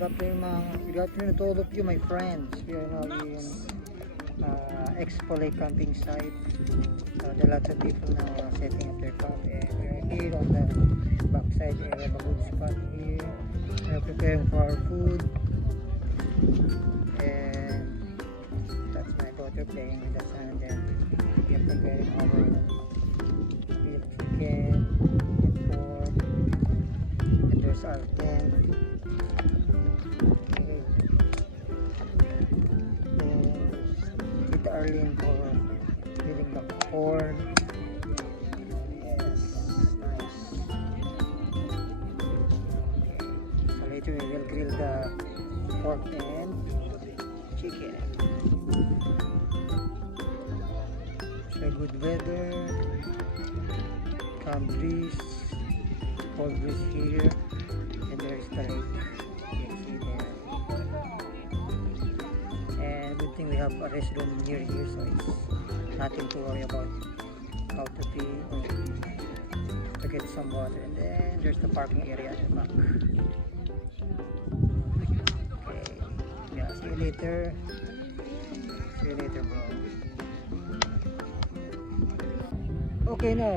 Good afternoon to all of you, my friends. We are now in Expo Lake camping site. There are lots of people now setting up their camp, and we are here on the backside area of a good spot here. We are preparing for our food, and that's my daughter playing with the sand, and we are preparing our grilled chicken and pork, and there's our tent. Arlene for grilling the corn. Yes, nice. So later we will grill the pork and chicken. It's a good weather, calm breeze, cold breeze here, and there is the lake. We have a restroom near here, so it's nothing to worry about how to pee or to get some water. And then there's the parking area at the back. Okay, yeah, see you later. See you later, bro. Okay, now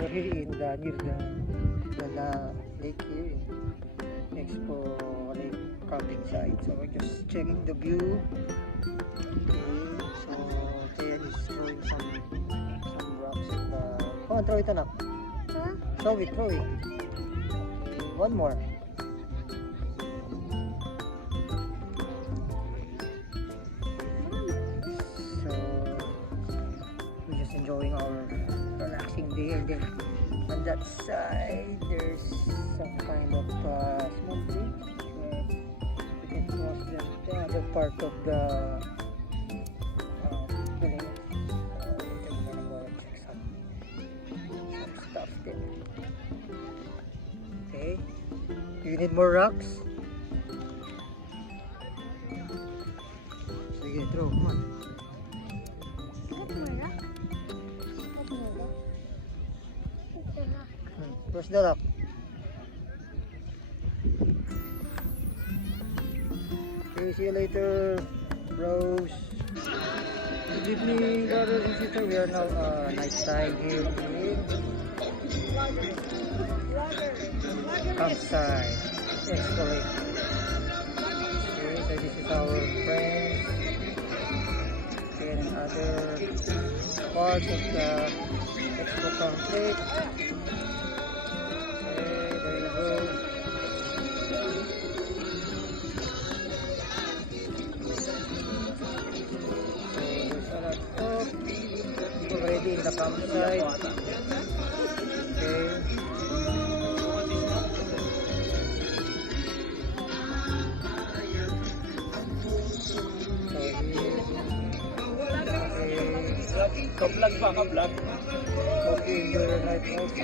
we're here in the near the lake here in Expo Lake camping site. So we're just checking the view. So Tia is throwing some rocks in the... Come on, throw it anak. Huh? Throw it. One more. So we're just enjoying our relaxing day, and then on that side there's some kind of small bridge where you can cross the other part of the okay. Do you need more rocks? Sige, throw, come on. Where's the rock? Okay, see you later, bros. Good evening, brothers and sisters. We are now night time here in campsite. Expo Lake. Okay, so this is our friends and other parts of the Expo complex. Okay, there you go. Already in the campsite. Okay. Ka-vlog ba? Ka-vlog? Okay, enjoy your night also.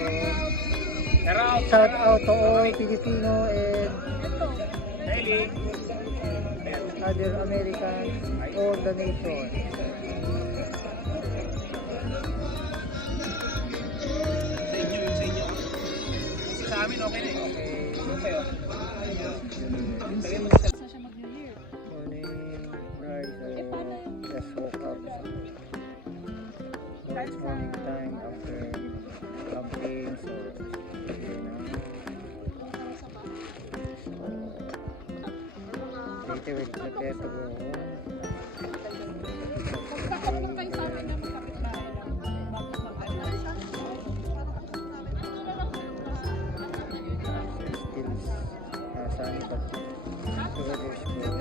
Shout out to all Filipino and other Americans, all the nation. Sa amin, okay na eh. Okay. Saan siya mag-New Year? Morning, guys. Just woke up. So it's morning time after camping. So, later we'll prepare to go home. Magkakaroon kayo sa amin na magkapit bahay lang. Bakit Still sunny, but the weather is good.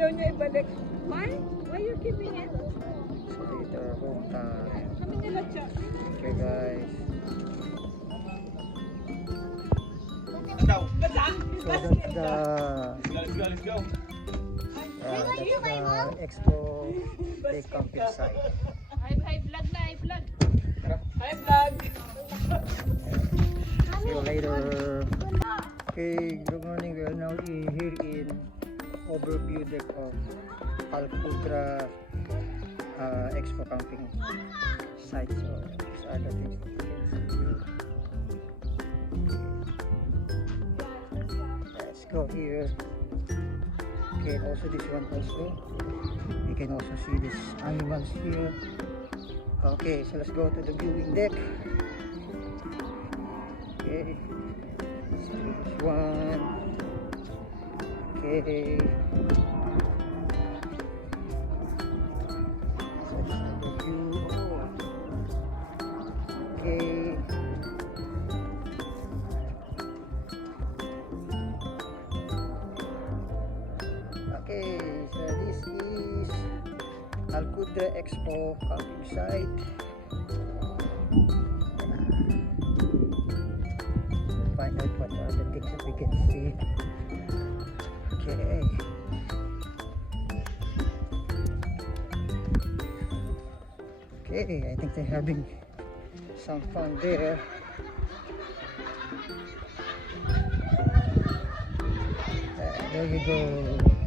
ayaw niya ibalik. Why? Why you keeping it? So later home time. Kami nila siya. Okay guys. Daw. So that's the Let's go. that's the Expo Lake camping site. Hi vlog na, hi vlog. Hi vlog. See you later. Okay, good morning. We are now here in overview deck of Alcudra Expo camping site. So these are the things that you can see here. Let's go here. Okay, also this one also. You can also see these animals here. Okay, so let's go to the viewing deck. Okay, so this one. Okay. So this is the view. Okay. Okay, so this is Alcudra Expo camping site. Find out what are the things that we can see. Okay. Okay, I think they're having some fun there. There you go.